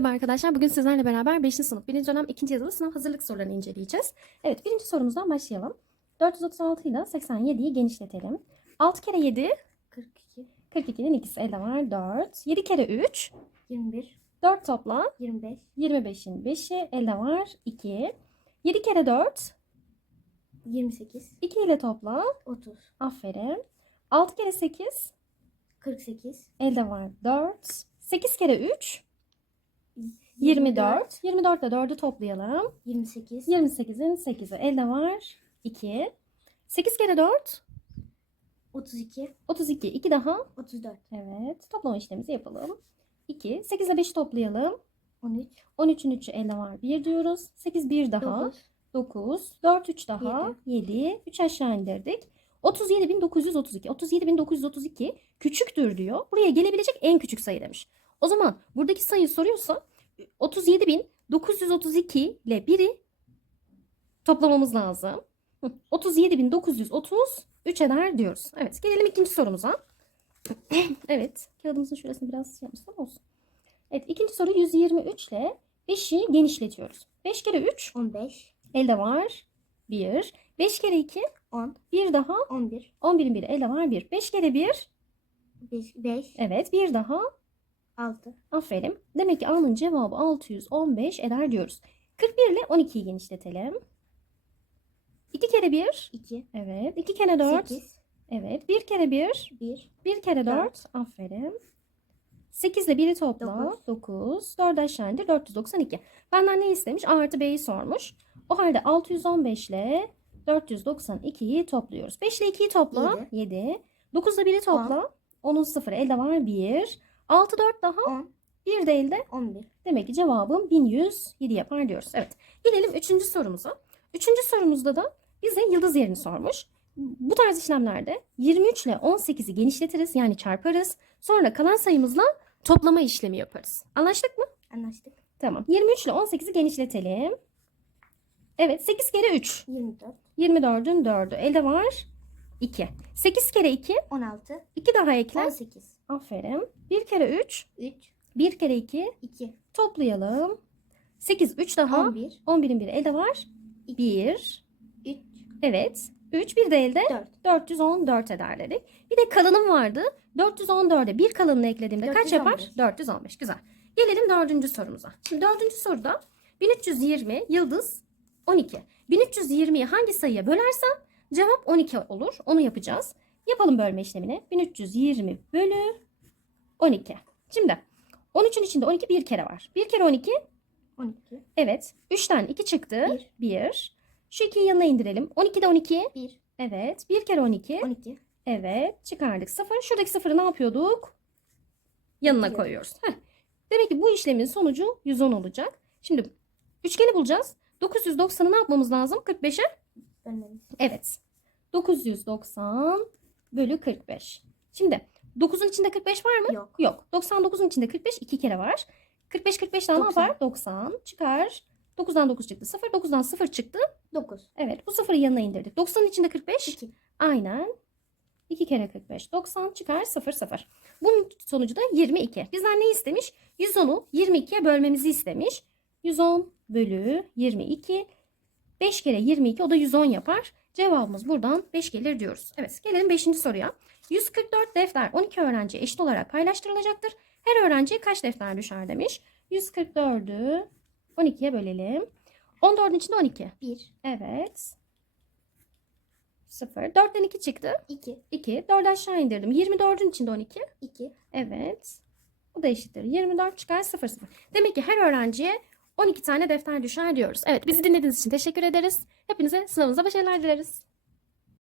Merhaba arkadaşlar. Bugün sizlerle beraber 5. sınıf 1. dönem 2. yazılı sınav hazırlık sorularını inceleyeceğiz. Evet birinci sorumuzdan başlayalım. 436 ile 87'yi genişletelim. 6 kere 7 42, 42'nin ikisi elde var 4. 7 kere 3 21, 4 topla 25, 25'in 5'i elde var 2. 7 kere 4 28, 2 ile topla 30, aferin. 6 kere 8 48, elde var 4. 8 kere 3 24. 24 ile 4'ü toplayalım. 28, 28'in 8'i elde var 2. 8 kere 4 32, 32. 2 daha. 34, Evet. Toplama işlemimizi yapalım. 2. 8 ile 5'i toplayalım. 13, 13'ün 3'ü elde var 1 diyoruz. 8 1 daha. 9, 9. 4 3 daha. 7. 3 aşağı indirdik. 37.932. 37.932 küçüktür diyor. Buraya gelebilecek en küçük sayı demiş. O zaman buradaki sayı soruyorsa 37.932 ile 1'i toplamamız lazım. Hı, 37.933 eder diyoruz. Evet gelelim ikinci sorumuza. evet kağıdımızın şurasını biraz şey yapmışsam olsun. Evet ikinci soru 123 ile 5'i genişletiyoruz. 5 kere 3 15, elde var 1. 5 kere 2 10, 1 daha 11, 11'in 1'i elde var 1. 5 kere 1 5, 5, evet 1 daha 6, aferin. Demek ki A'nın cevabı 615 eder diyoruz. 41 ile 12'yi genişletelim. 2 kere 1 2, evet 2 kere 4 8, evet 1 kere 1 1, 1 kere 4 aferin. 8 ile 1'i topla Dokuz. 9 4 aşağı indir 492. Benden ne istemiş? A artı B'yi sormuş. O halde 615 ile 492'yi topluyoruz. 5 ile 2'yi topla 7. 9 ile 1'i topla 10'un 0 elde var 1. 6 4 daha 10, 1 de elde 11, Demek ki cevabım 1107 yapar diyoruz. Evet. Gelelim üçüncü sorumuza. Üçüncü sorumuzda da bize yıldız yerini sormuş. Bu tarz işlemlerde 23 ile 18'i genişletiriz yani çarparız. Sonra kalan sayımızla toplama işlemi yaparız. Anlaştık mı? anlaştık. Tamam. 23 ile 18'i genişletelim. Evet 8 kere 3. 24, 24'ün 4'ü. Elde var 2. 8 kere 2. 16, 2 daha ekle. 18, Aferin. 1 kere 3. 3, 1 kere 2. 2, Toplayalım. 8 3 daha. 11, 11'in biri elde var. 1. 3, Evet. 3 bir de elde 4, 414 eder dedik. Bir de kalanım vardı. 414'e bir kalanını eklediğimde kaç yapar? 415. 415. Güzel. Gelelim dördüncü sorumuza. Şimdi dördüncü soruda 1320 yıldız 12. 1320'yi hangi sayıya bölersem cevap 12 olur. Onu yapacağız. Yapalım bölme işlemini. 1320 bölü 12. Şimdi 13'ün içinde 12 bir kere var. Bir kere 12 12, Evet. 3'ten 2 çıktı. Bir. 1. Şu 2'yi yanına indirelim. 12'de 12. 1, Evet. 1 kere 12. 12, Evet. Çıkardık 0. Şuradaki 0'ı ne yapıyorduk? Yanına koyuyoruz. Heh. Demek ki bu işlemin sonucu 110 olacak. Şimdi üçgeni bulacağız. 990'ı ne yapmamız lazım? 45'e. bölmemiz. Evet. 990 bölü 45. Şimdi 9'un içinde 45 var mı? Yok. Yok. 99'un içinde 45 iki kere var. 45 45 daha ne 90. yapar? 90 çıkar. 9'dan 9 çıktı. 0 9'dan 0 çıktı. 9, Evet bu sıfırı yanına indirdik. 90'ın içinde 45. 2, Aynen. 2 kere 45. 90 çıkar 0 0. Bunun sonucu da 22. Bizden ne istemiş? 110'u 22'ye bölmemizi istemiş. 110 bölü 22. 5 kere 22 o da 110 yapar. Cevabımız buradan 5 gelir diyoruz. Evet gelelim 5. soruya. 144 defter 12 öğrenciye eşit olarak paylaştırılacaktır. Her öğrenciye kaç defter düşer demiş. 144'ü 12'ye bölelim. 14'ün içinde 12. 1, Evet. 0. 4'ten 2 çıktı. 2, 2. 4 aşağı indirdim. 24'ün içinde 12. 2, Evet. Bu da eşittir. 24 çıkar 0 0. Demek ki her öğrenciye 12 tane defter düşer diyoruz. Evet bizi dinlediğiniz için teşekkür ederiz. Hepinize sınavınıza başarılar dileriz.